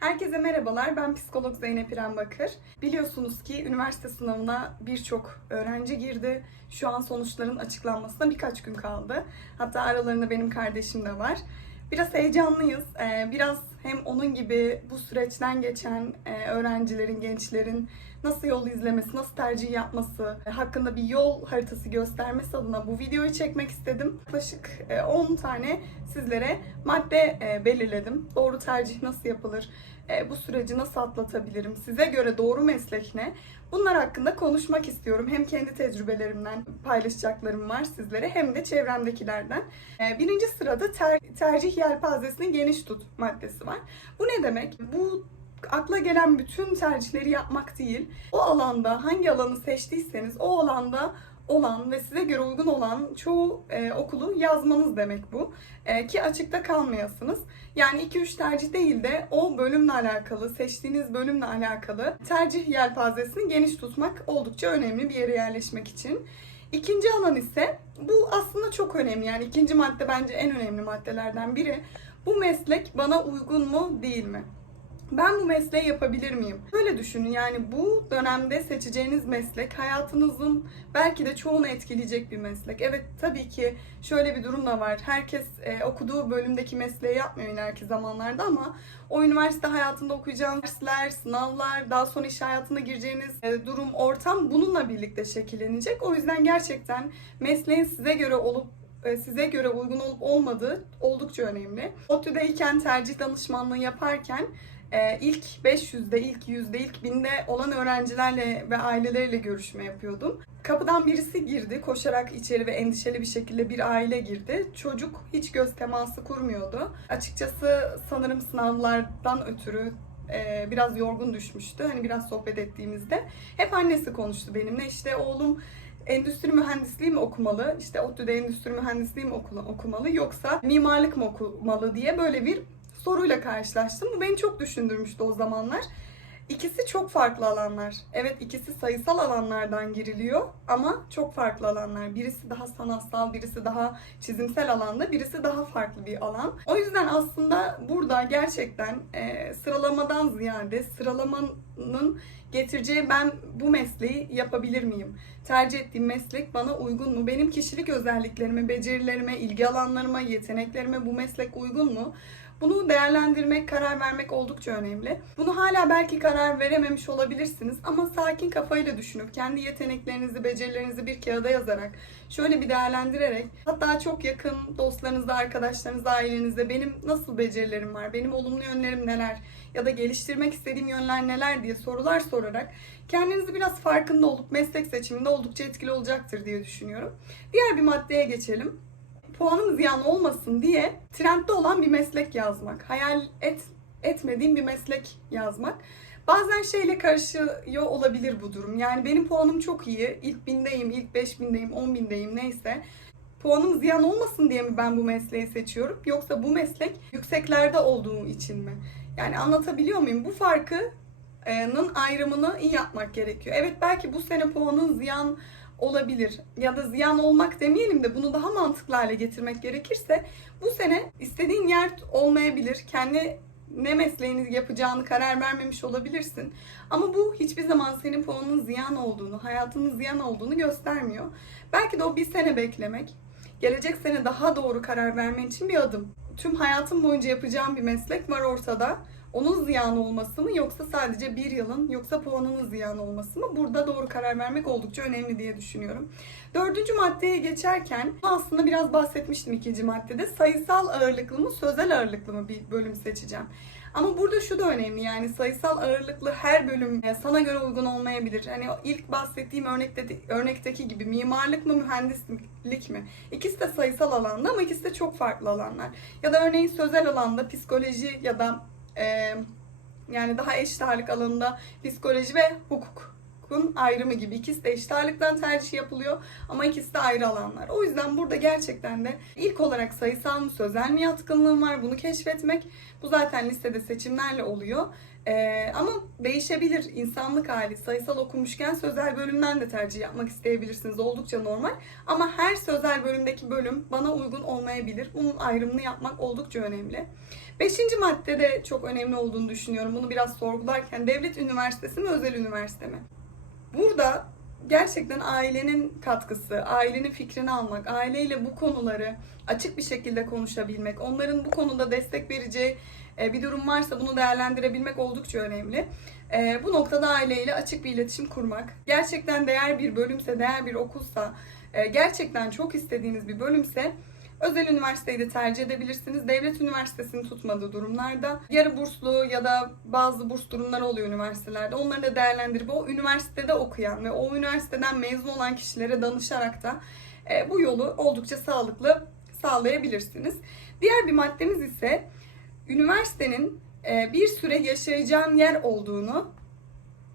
Herkese merhabalar. Ben psikolog Zeynep İrem Bakır. Biliyorsunuz ki üniversite sınavına birçok öğrenci girdi. Şu an sonuçların açıklanmasına birkaç gün kaldı. Hatta aralarında benim kardeşim de var. Biraz heyecanlıyız. Ee, Biraz hem onun gibi bu süreçten geçen e, öğrencilerin, gençlerin nasıl yol izlemesi, nasıl tercih yapması e, hakkında bir yol haritası göstermesi adına bu videoyu çekmek istedim. Yaklaşık e, 10 tane sizlere madde e, belirledim. Doğru tercih nasıl yapılır? E, Bu süreci nasıl atlatabilirim? Size göre doğru meslek ne? Bunlar hakkında konuşmak istiyorum. Hem kendi tecrübelerimden paylaşacaklarım var sizlere hem de çevremdekilerden. E, Birinci sırada ter- tercih yelpazesini geniş tut maddesi var. Bu ne demek? Bu akla gelen bütün tercihleri yapmak değil. O alanda hangi alanı seçtiyseniz o alanda olan ve size göre uygun olan çoğu e, okulu yazmanız demek bu. E, ki açıkta kalmayasınız. Yani 2-3 tercih değil de o bölümle alakalı, seçtiğiniz bölümle alakalı tercih yelpazesini geniş tutmak oldukça önemli bir yere yerleşmek için. İkinci alan ise bu aslında çok önemli. Yani ikinci madde bence en önemli maddelerden biri. Bu meslek bana uygun mu değil mi? Ben bu mesleği yapabilir miyim? Böyle düşünün yani bu dönemde seçeceğiniz meslek hayatınızın belki de çoğunu etkileyecek bir meslek. Evet tabii ki şöyle bir durum da var. Herkes e, okuduğu bölümdeki mesleği yapmıyor ileriki zamanlarda ama o üniversite hayatında okuyacağınız dersler, sınavlar, daha sonra iş hayatına gireceğiniz e, durum, ortam bununla birlikte şekillenecek. O yüzden gerçekten mesleğin size göre olup e, size göre uygun olup olmadığı oldukça önemli. ODTÜ'deyken tercih danışmanlığı yaparken e, ilk 500'de, ilk 100'de, ilk 1000'de olan öğrencilerle ve aileleriyle görüşme yapıyordum. Kapıdan birisi girdi koşarak içeri ve endişeli bir şekilde bir aile girdi. Çocuk hiç göz teması kurmuyordu. Açıkçası sanırım sınavlardan ötürü e, biraz yorgun düşmüştü. Hani biraz sohbet ettiğimizde hep annesi konuştu benimle. İşte oğlum endüstri mühendisliği mi okumalı, işte ODTÜ'de endüstri mühendisliği mi okumalı yoksa mimarlık mı okumalı diye böyle bir soruyla karşılaştım. Bu beni çok düşündürmüştü o zamanlar. İkisi çok farklı alanlar. Evet ikisi sayısal alanlardan giriliyor ama çok farklı alanlar. Birisi daha sanatsal, birisi daha çizimsel alanda, birisi daha farklı bir alan. O yüzden aslında burada gerçekten e, sıralamadan ziyade sıralamanın getireceği ben bu mesleği yapabilir miyim? Tercih ettiğim meslek bana uygun mu? Benim kişilik özelliklerime, becerilerime, ilgi alanlarıma, yeteneklerime bu meslek uygun mu? Bunu değerlendirmek, karar vermek oldukça önemli. Bunu hala belki karar verememiş olabilirsiniz ama sakin kafayla düşünüp kendi yeteneklerinizi, becerilerinizi bir kağıda yazarak, şöyle bir değerlendirerek, hatta çok yakın dostlarınızla, arkadaşlarınızla, ailenizle benim nasıl becerilerim var, benim olumlu yönlerim neler ya da geliştirmek istediğim yönler neler diye sorular sorarak kendinizi biraz farkında olup meslek seçiminde oldukça etkili olacaktır diye düşünüyorum. Diğer bir maddeye geçelim puanım ziyan olmasın diye trendde olan bir meslek yazmak. Hayal et, etmediğim bir meslek yazmak. Bazen şeyle karışıyor olabilir bu durum. Yani benim puanım çok iyi. İlk bindeyim, ilk beş bindeyim, on bindeyim neyse. Puanım ziyan olmasın diye mi ben bu mesleği seçiyorum? Yoksa bu meslek yükseklerde olduğu için mi? Yani anlatabiliyor muyum? Bu farkının ayrımını iyi yapmak gerekiyor. Evet belki bu sene puanın ziyan olabilir. Ya da ziyan olmak demeyelim de bunu daha mantıklı hale getirmek gerekirse bu sene istediğin yer olmayabilir. Kendi ne mesleğini yapacağını karar vermemiş olabilirsin. Ama bu hiçbir zaman senin puanının ziyan olduğunu, hayatının ziyan olduğunu göstermiyor. Belki de o bir sene beklemek, gelecek sene daha doğru karar vermen için bir adım. Tüm hayatın boyunca yapacağım bir meslek var ortada. Onun ziyan olması mı yoksa sadece bir yılın yoksa puanının ziyan olması mı? Burada doğru karar vermek oldukça önemli diye düşünüyorum. Dördüncü maddeye geçerken aslında biraz bahsetmiştim ikinci maddede. Sayısal ağırlıklı mı sözel ağırlıklı mı bir bölüm seçeceğim. Ama burada şu da önemli yani sayısal ağırlıklı her bölüm e, sana göre uygun olmayabilir. Hani ilk bahsettiğim örnekte, örnekteki gibi mimarlık mı mühendislik mi? İkisi de sayısal alanda ama ikisi de çok farklı alanlar. Ya da örneğin sözel alanda psikoloji ya da e, yani daha eşit ağırlık alanında psikoloji ve hukukun ayrımı gibi. İkisi de eşit ağırlıktan tercih yapılıyor ama ikisi de ayrı alanlar. O yüzden burada gerçekten de ilk olarak sayısal mı sözel mi yatkınlığım var bunu keşfetmek. Bu zaten listede seçimlerle oluyor. Ee, ama değişebilir insanlık hali. Sayısal okumuşken sözel bölümden de tercih yapmak isteyebilirsiniz. Oldukça normal. Ama her sözel bölümdeki bölüm bana uygun olmayabilir. Bunun ayrımını yapmak oldukça önemli. Beşinci madde de çok önemli olduğunu düşünüyorum. Bunu biraz sorgularken devlet üniversitesi mi özel üniversite mi? Burada gerçekten ailenin katkısı, ailenin fikrini almak, aileyle bu konuları açık bir şekilde konuşabilmek, onların bu konuda destek vereceği e, bir durum varsa bunu değerlendirebilmek oldukça önemli. E, Bu noktada aileyle açık bir iletişim kurmak, gerçekten değer bir bölümse, değer bir okulsa, e, gerçekten çok istediğiniz bir bölümse Özel üniversiteyi de tercih edebilirsiniz. Devlet üniversitesini tutmadığı durumlarda yarı burslu ya da bazı burs durumları oluyor üniversitelerde. Onları da değerlendirip o üniversitede okuyan ve o üniversiteden mezun olan kişilere danışarak da e, bu yolu oldukça sağlıklı sağlayabilirsiniz. Diğer bir maddemiz ise üniversitenin e, bir süre yaşayacağın yer olduğunu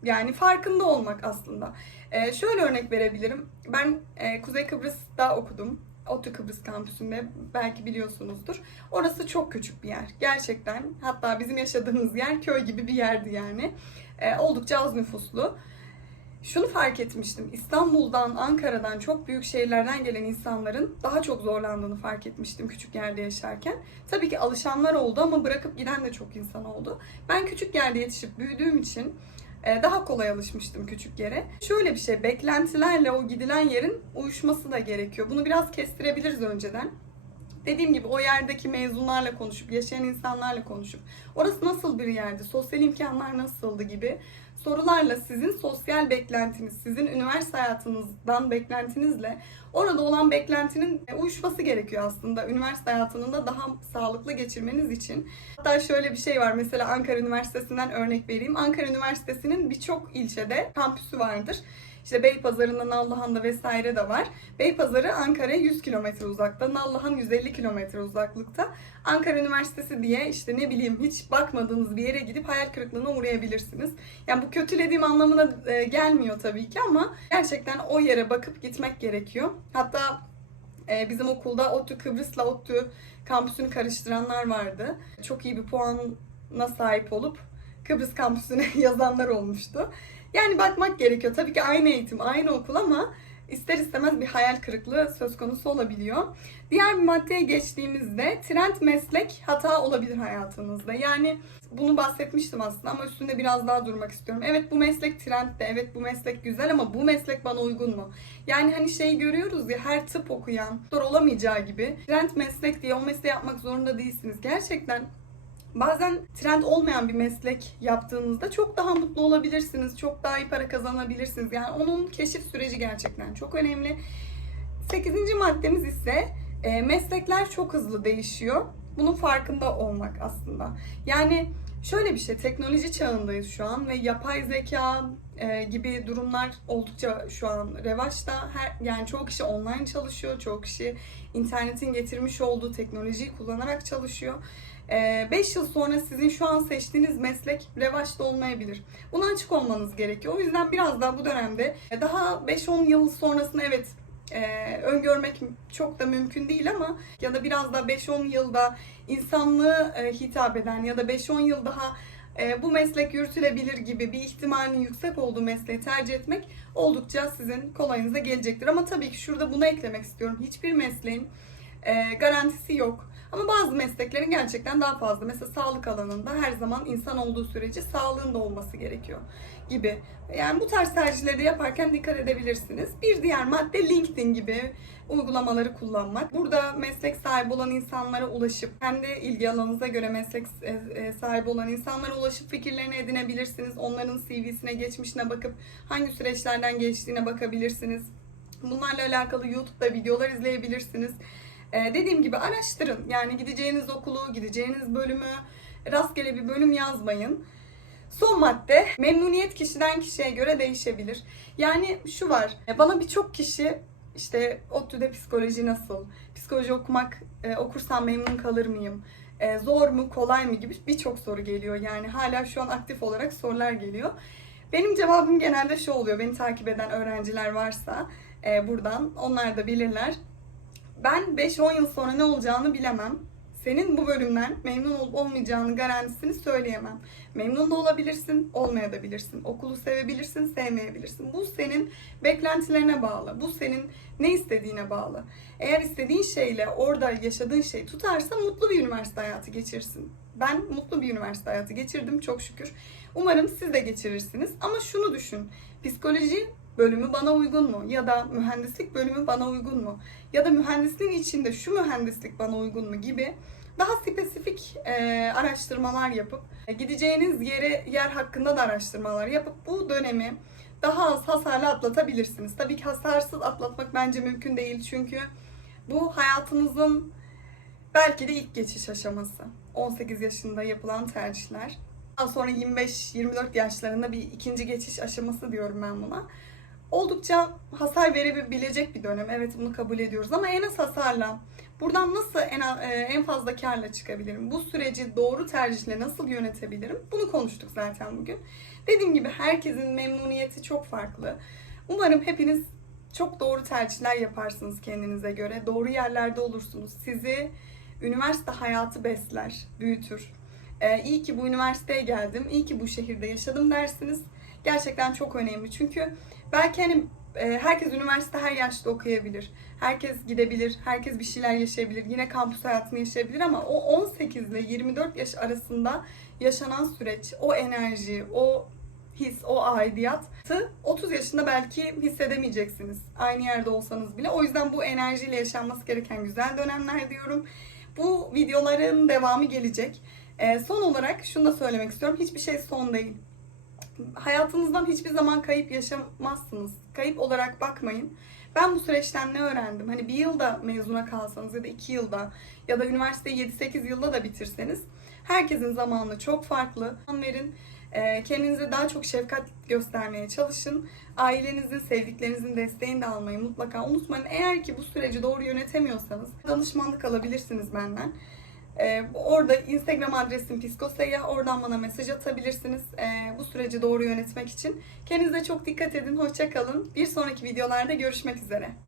yani farkında olmak aslında. E, şöyle örnek verebilirim. Ben e, Kuzey Kıbrıs'ta okudum. ODTÜ Kıbrıs kampüsünde belki biliyorsunuzdur. Orası çok küçük bir yer. Gerçekten. Hatta bizim yaşadığımız yer köy gibi bir yerdi yani. E, oldukça az nüfuslu. Şunu fark etmiştim. İstanbul'dan, Ankara'dan, çok büyük şehirlerden gelen insanların daha çok zorlandığını fark etmiştim küçük yerde yaşarken. Tabii ki alışanlar oldu ama bırakıp giden de çok insan oldu. Ben küçük yerde yetişip büyüdüğüm için daha kolay alışmıştım küçük yere. Şöyle bir şey, beklentilerle o gidilen yerin uyuşması da gerekiyor. Bunu biraz kestirebiliriz önceden. Dediğim gibi o yerdeki mezunlarla konuşup, yaşayan insanlarla konuşup, orası nasıl bir yerdi, sosyal imkanlar nasıldı gibi sorularla sizin sosyal beklentiniz, sizin üniversite hayatınızdan beklentinizle orada olan beklentinin uyuşması gerekiyor aslında. Üniversite hayatını da daha sağlıklı geçirmeniz için. Hatta şöyle bir şey var. Mesela Ankara Üniversitesi'nden örnek vereyim. Ankara Üniversitesi'nin birçok ilçede kampüsü vardır. İşte Beypazarı'nda, Nallıhan'da vesaire de var. Beypazarı Ankara'ya 100 kilometre uzakta, Nallıhan 150 kilometre uzaklıkta. Ankara Üniversitesi diye işte ne bileyim hiç bakmadığınız bir yere gidip hayal kırıklığına uğrayabilirsiniz. Yani bu kötülediğim anlamına e, gelmiyor tabii ki ama gerçekten o yere bakıp gitmek gerekiyor. Hatta e, bizim okulda ODTÜ Kıbrıs'la ODTÜ kampüsünü karıştıranlar vardı. Çok iyi bir puana sahip olup Kıbrıs kampüsüne yazanlar olmuştu. Yani bakmak gerekiyor. Tabii ki aynı eğitim, aynı okul ama ister istemez bir hayal kırıklığı söz konusu olabiliyor. Diğer bir maddeye geçtiğimizde trend meslek hata olabilir hayatınızda. Yani bunu bahsetmiştim aslında ama üstünde biraz daha durmak istiyorum. Evet bu meslek trendde, evet bu meslek güzel ama bu meslek bana uygun mu? Yani hani şeyi görüyoruz ya her tıp okuyan doktor olamayacağı gibi trend meslek diye o mesleği yapmak zorunda değilsiniz. Gerçekten Bazen trend olmayan bir meslek yaptığınızda çok daha mutlu olabilirsiniz. Çok daha iyi para kazanabilirsiniz. Yani onun keşif süreci gerçekten çok önemli. Sekizinci maddemiz ise e, meslekler çok hızlı değişiyor. Bunun farkında olmak aslında. Yani şöyle bir şey, teknoloji çağındayız şu an ve yapay zeka e, gibi durumlar oldukça şu an revaçta. Her, yani çoğu kişi online çalışıyor, çoğu kişi internetin getirmiş olduğu teknolojiyi kullanarak çalışıyor. 5 yıl sonra sizin şu an seçtiğiniz meslek revaçta olmayabilir. Buna açık olmanız gerekiyor. O yüzden biraz daha bu dönemde daha 5-10 yıl sonrasını evet e, öngörmek çok da mümkün değil ama ya da biraz da 5-10 yılda insanlığı e, hitap eden ya da 5-10 yıl daha e, bu meslek yürütülebilir gibi bir ihtimalin yüksek olduğu mesleği tercih etmek oldukça sizin kolayınıza gelecektir. Ama tabii ki şurada bunu eklemek istiyorum. Hiçbir mesleğin e, garantisi yok. Ama bazı mesleklerin gerçekten daha fazla. Mesela sağlık alanında her zaman insan olduğu sürece sağlığın da olması gerekiyor gibi. Yani bu tarz tercihleri yaparken dikkat edebilirsiniz. Bir diğer madde LinkedIn gibi uygulamaları kullanmak. Burada meslek sahibi olan insanlara ulaşıp, kendi ilgi alanınıza göre meslek e, e, sahibi olan insanlara ulaşıp fikirlerini edinebilirsiniz. Onların CV'sine, geçmişine bakıp hangi süreçlerden geçtiğine bakabilirsiniz. Bunlarla alakalı YouTube'da videolar izleyebilirsiniz. Ee, dediğim gibi araştırın. Yani gideceğiniz okulu, gideceğiniz bölümü, rastgele bir bölüm yazmayın. Son madde, memnuniyet kişiden kişiye göre değişebilir. Yani şu var, bana birçok kişi işte ODTÜ'de psikoloji nasıl, psikoloji okumak, e, okursam memnun kalır mıyım, e, zor mu, kolay mı gibi birçok soru geliyor. Yani hala şu an aktif olarak sorular geliyor. Benim cevabım genelde şu oluyor, beni takip eden öğrenciler varsa e, buradan, onlar da bilirler. Ben 5-10 yıl sonra ne olacağını bilemem. Senin bu bölümden memnun olup olmayacağını garantisini söyleyemem. Memnun da olabilirsin, olmayabilirsin. Okulu sevebilirsin, sevmeyebilirsin. Bu senin beklentilerine bağlı. Bu senin ne istediğine bağlı. Eğer istediğin şeyle orada yaşadığın şey tutarsa mutlu bir üniversite hayatı geçirsin. Ben mutlu bir üniversite hayatı geçirdim çok şükür. Umarım siz de geçirirsiniz. Ama şunu düşün. Psikoloji bölümü bana uygun mu? Ya da mühendislik bölümü bana uygun mu? Ya da mühendisliğin içinde şu mühendislik bana uygun mu gibi daha spesifik e, araştırmalar yapıp e, gideceğiniz yere yer hakkında da araştırmalar yapıp bu dönemi daha az hasarla atlatabilirsiniz. Tabii ki hasarsız atlatmak bence mümkün değil çünkü bu hayatınızın belki de ilk geçiş aşaması. 18 yaşında yapılan tercihler. Daha sonra 25-24 yaşlarında bir ikinci geçiş aşaması diyorum ben buna. Oldukça hasar verebilecek bir dönem. Evet bunu kabul ediyoruz ama en az hasarla buradan nasıl en, e, en fazla karla çıkabilirim? Bu süreci doğru tercihle nasıl yönetebilirim? Bunu konuştuk zaten bugün. Dediğim gibi herkesin memnuniyeti çok farklı. Umarım hepiniz çok doğru tercihler yaparsınız kendinize göre. Doğru yerlerde olursunuz. Sizi üniversite hayatı besler, büyütür. Ee, iyi ki bu üniversiteye geldim, iyi ki bu şehirde yaşadım dersiniz. Gerçekten çok önemli. Çünkü belki hani e, herkes üniversite her yaşta okuyabilir. Herkes gidebilir, herkes bir şeyler yaşayabilir. Yine kampüs hayatını yaşayabilir ama o 18 ile 24 yaş arasında yaşanan süreç, o enerji, o his, o aidiyatı 30 yaşında belki hissedemeyeceksiniz. Aynı yerde olsanız bile. O yüzden bu enerjiyle yaşanması gereken güzel dönemler diyorum. Bu videoların devamı gelecek. Ee, son olarak şunu da söylemek istiyorum. Hiçbir şey son değil. Hayatınızdan hiçbir zaman kayıp yaşamazsınız. Kayıp olarak bakmayın. Ben bu süreçten ne öğrendim? Hani bir yılda mezuna kalsanız ya da iki yılda ya da üniversiteyi 7-8 yılda da bitirseniz herkesin zamanı çok farklı. Verin. Ee, Kendinize daha çok şefkat göstermeye çalışın. Ailenizin, sevdiklerinizin desteğini de almayı mutlaka unutmayın. Eğer ki bu süreci doğru yönetemiyorsanız danışmanlık alabilirsiniz benden. Ee, orada Instagram adresim Psikoseya. Oradan bana mesaj atabilirsiniz. Ee, bu süreci doğru yönetmek için. Kendinize çok dikkat edin. Hoşça kalın. Bir sonraki videolarda görüşmek üzere.